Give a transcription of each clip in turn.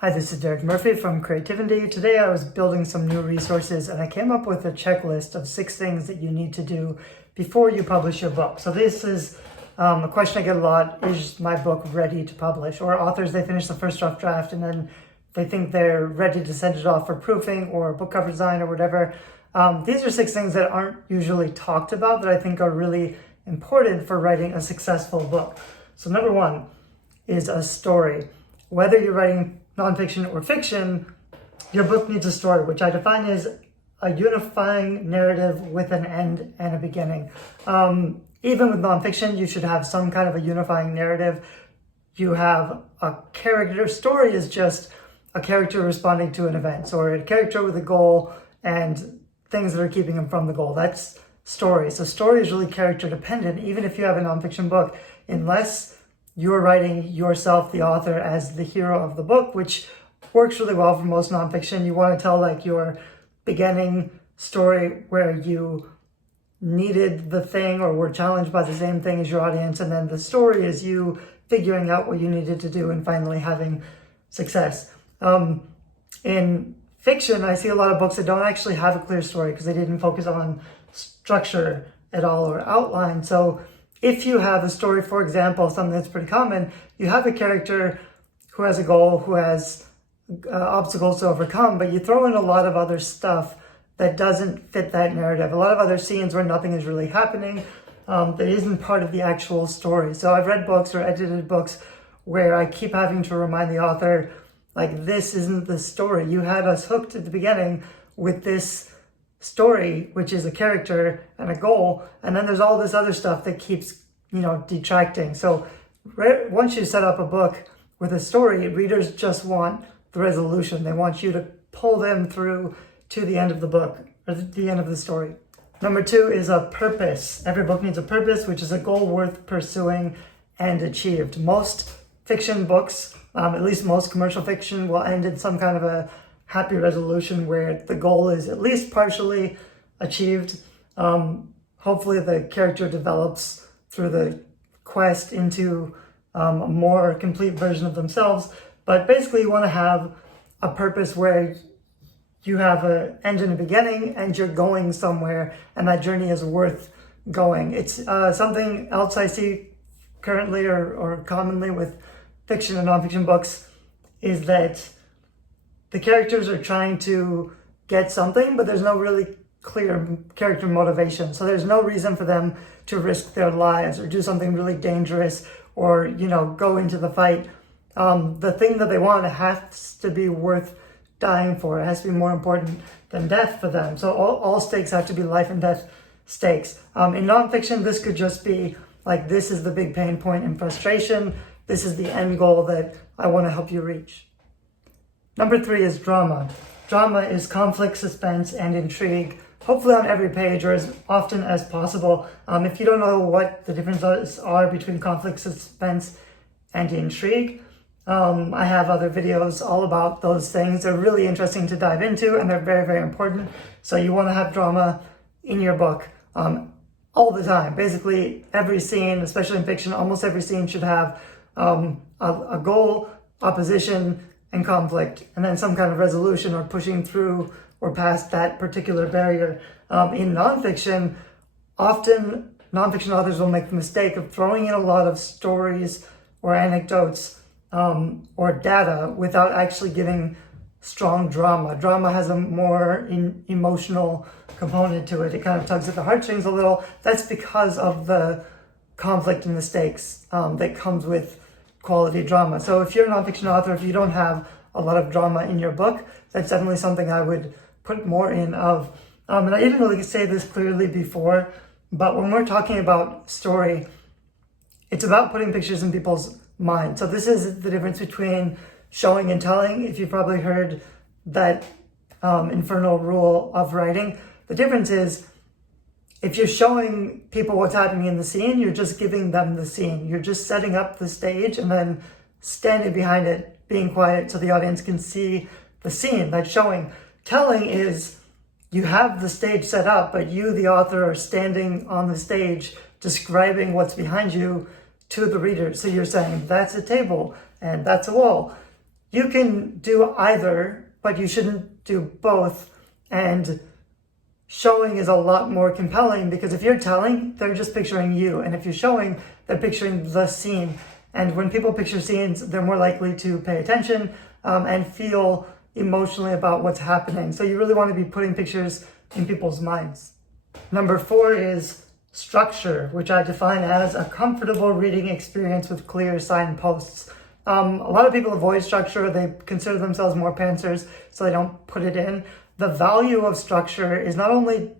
Hi, this is Derek Murphy from Creativity. Today I was building some new resources and I came up with a checklist of 6 things that you need to do before you publish your book. So this is a question I get a lot: is my book ready to publish? Or authors, they finish the first rough draft and then they think they're ready to send it off for proofing or book cover design or whatever. These are 6 things that aren't usually talked about that I think are really important for writing a successful book. So number 1 is a story. Whether you're writing nonfiction or fiction, your book needs a story, which I define as a unifying narrative with an end and a beginning. Even with nonfiction, you should have some kind of a unifying narrative. You have a character. Story is just a character responding to an event, or a character with a goal and things that are keeping him from the goal. That's story. So story is really character dependent, even if you have a nonfiction book, unless you're writing yourself, the author, as the hero of the book, which works really well for most nonfiction. You want to tell like your beginning story where you needed the thing or were challenged by the same thing as your audience, and then the story is you figuring out what you needed to do and finally having success. In fiction, I see a lot of books that don't actually have a clear story because they didn't focus on structure at all or outline. So if you have a story, for example, something that's pretty common, you have a character who has a goal, who has obstacles to overcome, but you throw in a lot of other stuff that doesn't fit that narrative. A lot of other scenes where nothing is really happening, that isn't part of the actual story. So I've read books or edited books where I keep having to remind the author, like, this isn't the story. You had us hooked at the beginning with this story, which is a character and a goal, and then there's all this other stuff that keeps, detracting. So once you set up a book with a story, readers just want the resolution. They want you to pull them through to the end of the book, or the end of the story. Number 2 is a purpose. Every book needs a purpose, which is a goal worth pursuing and achieved. Most fiction books, at least most commercial fiction, will end in some kind of a happy resolution where the goal is at least partially achieved. Hopefully the character develops through the quest into a more complete version of themselves. But basically you want to have a purpose where you have an end and a beginning and you're going somewhere and that journey is worth going. It's something else I see currently or commonly with fiction and nonfiction books is that the characters are trying to get something, but there's no really clear character motivation. So there's no reason for them to risk their lives or do something really dangerous or, go into the fight. The thing that they want has to be worth dying for. It has to be more important than death for them. So all stakes have to be life and death stakes. In nonfiction, this could just be like, this is the big pain point and frustration. This is the end goal that I want to help you reach. Number 3 is drama. Drama is conflict, suspense, and intrigue, hopefully on every page or as often as possible. If you don't know what the differences are between conflict, suspense, and intrigue, I have other videos all about those things. They're really interesting to dive into and they're very, very important. So you want to have drama in your book all the time. Basically, every scene, especially in fiction, almost every scene should have a goal, opposition, and conflict, and then some kind of resolution or pushing through or past that particular barrier. In nonfiction, often nonfiction authors will make the mistake of throwing in a lot of stories or anecdotes or data without actually giving strong drama. Drama has a more emotional component to it. It kind of tugs at the heartstrings a little. That's because of the conflict and the stakes that comes with quality drama. So if you're a nonfiction author, if you don't have a lot of drama in your book, that's definitely something I would put more in of. And I didn't really say this clearly before, but when we're talking about story, it's about putting pictures in people's mind. So this is the difference between showing and telling. If you've probably heard that infernal rule of writing, the difference is if you're showing people what's happening in the scene, you're just giving them the scene. You're just setting up the stage and then standing behind it, being quiet so the audience can see the scene. That's showing. Telling is you have the stage set up, but you, the author, are standing on the stage describing what's behind you to the reader. So you're saying, that's a table and that's a wall. you can do either, but you shouldn't do both. And showing is a lot more compelling, because if you're telling, they're just picturing you. And if you're showing, they're picturing the scene. And when people picture scenes, they're more likely to pay attention and feel emotionally about what's happening. So you really want to be putting pictures in people's minds. Number 4 is structure, which I define as a comfortable reading experience with clear signposts. A lot of people avoid structure. They consider themselves more pantsers, so they don't put it in. The value of structure is not only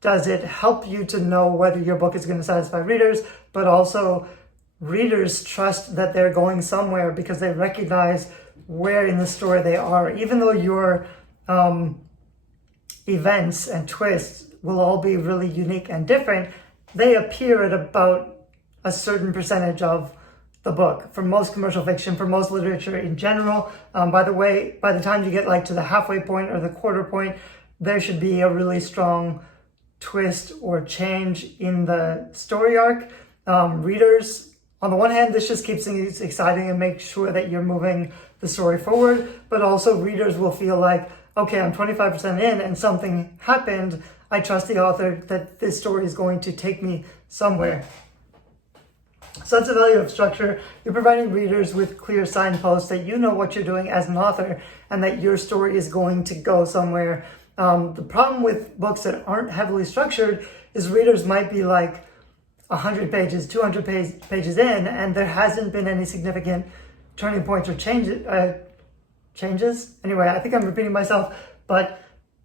does it help you to know whether your book is going to satisfy readers, but also readers trust that they're going somewhere because they recognize where in the story they are. Even though your events and twists will all be really unique and different, they appear at about a certain percentage of the book. For most commercial fiction, for most literature in general, by the time you get like to the halfway point or the quarter point, there should be a really strong twist or change in the story arc. Readers, on the one hand, this just keeps things exciting and makes sure that you're moving the story forward, but also readers will feel like, okay, I'm 25% in and something happened. I trust the author that this story is going to take me somewhere. So that's the value of structure. You're providing readers with clear signposts that you know what you're doing as an author and that your story is going to go somewhere. The problem with books that aren't heavily structured is readers might be like 100 pages, 200 pages in, and there hasn't been any significant turning points or changes. Anyway, I think I'm repeating myself, but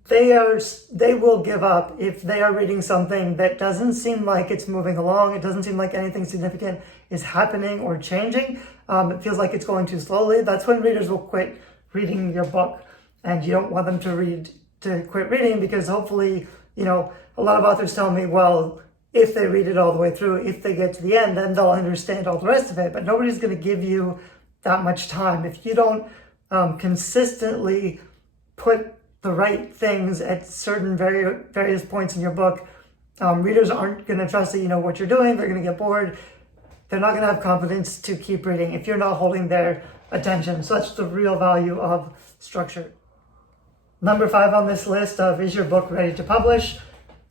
they will give up if they are reading something that doesn't seem like it's moving along. It doesn't seem like anything significant is happening or changing. It feels like it's going too slowly. That's when readers will quit reading your book, and you don't want them to quit reading, because hopefully, a lot of authors tell me, well, if they read it all the way through, if they get to the end, then they'll understand all the rest of it. But nobody's going to give you that much time. If you don't consistently put the right things at certain various points in your book, readers aren't going to trust that you know what you're doing. They're going to get bored. They're not going to have confidence to keep reading if you're not holding their attention. So that's the real value of structure. Number 5 on this list of is your book ready to publish?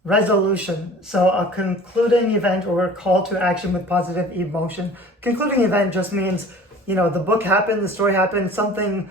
Resolution. So a concluding event or a call to action with positive emotion. Concluding event just means, the book happened, the story happened, something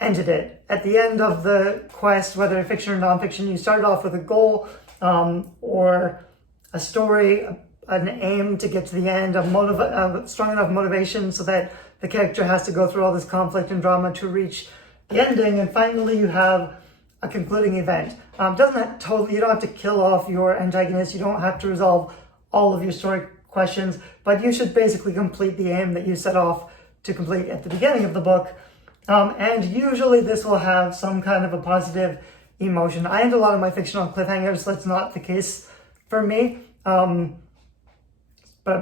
ended it. At the end of the quest, whether fiction or nonfiction, you started off with a goal or a story, an aim to get to the end, a strong enough motivation so that the character has to go through all this conflict and drama to reach the ending, and finally you have a concluding event. You don't have to kill off your antagonist, you don't have to resolve all of your story questions, but you should basically complete the aim that you set off to complete at the beginning of the book. And usually this will have some kind of a positive emotion. I end a lot of my fiction on cliffhangers. That's not the case for me, but I'm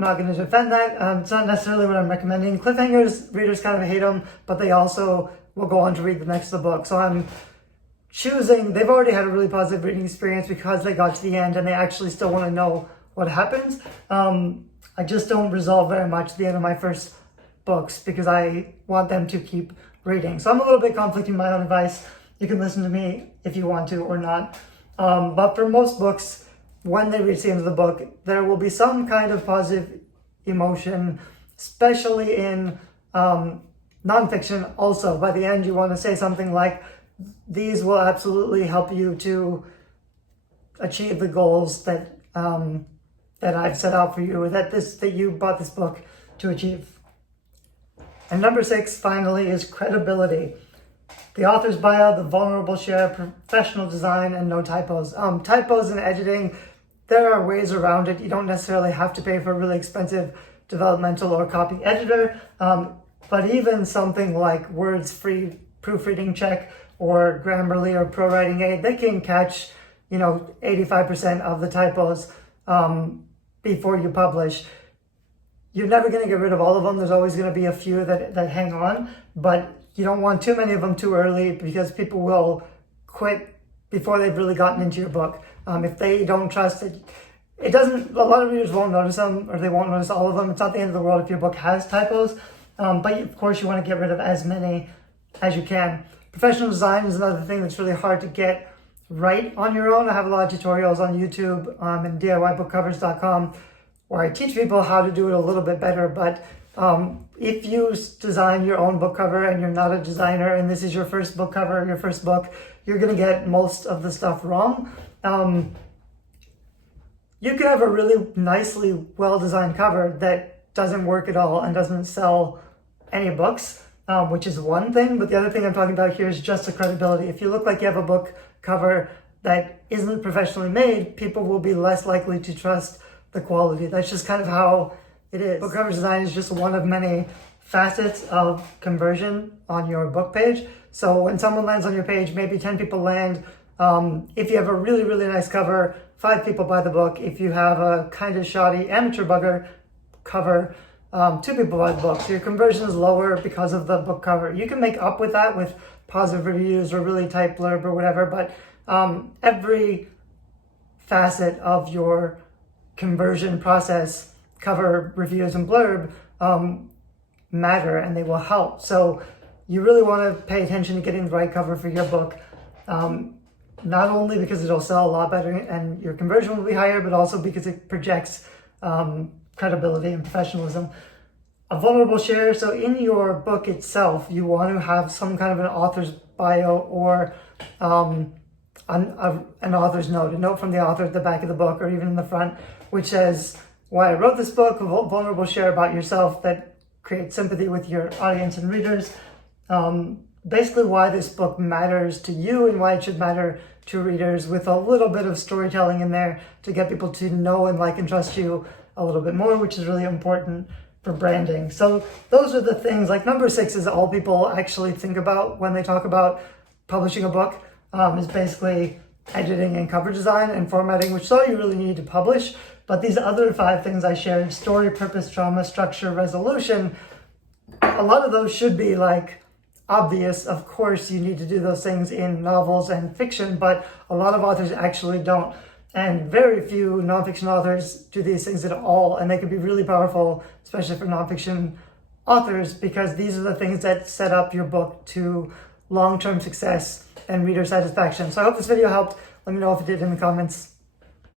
not going to defend that. It's not necessarily what I'm recommending. Cliffhangers, readers kind of hate them, but they also will go on to read the next of the book. So I'm choosing, they've already had a really positive reading experience because they got to the end and they actually still want to know what happens. I just don't resolve very much at the end of my first books because I want them to keep reading. So I'm a little bit conflicting my own advice. You can listen to me if you want to or not. But for most books, when they reach the end of the book, there will be some kind of positive emotion, especially in nonfiction. Also, by the end, you want to say something like, these will absolutely help you to achieve the goals that I've set out for you, or that you bought this book to achieve. And number 6, finally, is credibility. The author's bio, the vulnerable share, professional design, and no typos. Typos in editing, there are ways around it. You don't necessarily have to pay for a really expensive developmental or copy editor. But even something like words-free proofreading check or Grammarly or ProWriting Aid, they can catch 85% of the typos before you publish. You're never going to get rid of all of them. There's always going to be a few that hang on, but you don't want too many of them too early because people will quit before they've really gotten into your book. If they don't trust it, a lot of readers won't notice them, or they won't notice all of them. It's not the end of the world if your book has typos. but of course you want to get rid of as many as you can. Professional design is another thing that's really hard to get right on your own. I have a lot of tutorials on YouTube and DIYbookcovers.com where I teach people how to do it a little bit better. But if you design your own book cover and you're not a designer and this is your first book cover, your first book, you're going to get most of the stuff wrong. You could have a really nicely well-designed cover that doesn't work at all and doesn't sell any books, which is one thing. But the other thing I'm talking about here is just the credibility. If you look like you have a book cover that isn't professionally made, people will be less likely to trust the quality. That's just kind of how it is. Book cover design is just one of many facets of conversion on your book page. So when someone lands on your page, maybe 10 people land. If you have a really, really nice cover, 5 people buy the book. If you have a kind of shoddy amateur bugger cover, 2 people buy the book. So your conversion is lower because of the book cover. You can make up with that with positive reviews or really tight blurb or whatever, but every facet of your conversion process, cover, reviews, and blurb, matter, and they will help. So you really want to pay attention to getting the right cover for your book, not only because it'll sell a lot better and your conversion will be higher, but also because it projects credibility and professionalism. A vulnerable share, so in your book itself, you want to have some kind of an author's bio or an author's note, a note from the author at the back of the book or even in the front, which says why I wrote this book, a vulnerable share about yourself that creates sympathy with your audience and readers. Basically why this book matters to you and why it should matter to readers, with a little bit of storytelling in there to get people to know and like and trust you a little bit more, which is really important for branding. So those are the things. Like number 6 is all people actually think about when they talk about publishing a book, is basically editing and cover design and formatting, which is all you really need to publish. But these other 5 things I shared, story, purpose, trauma, structure, resolution, a lot of those should be like obvious. Of course, you need to do those things in novels and fiction, but a lot of authors actually don't. And very few nonfiction authors do these things at all. And they can be really powerful, especially for nonfiction authors, because these are the things that set up your book to long-term success and reader satisfaction. So I hope this video helped. Let me know if it did in the comments.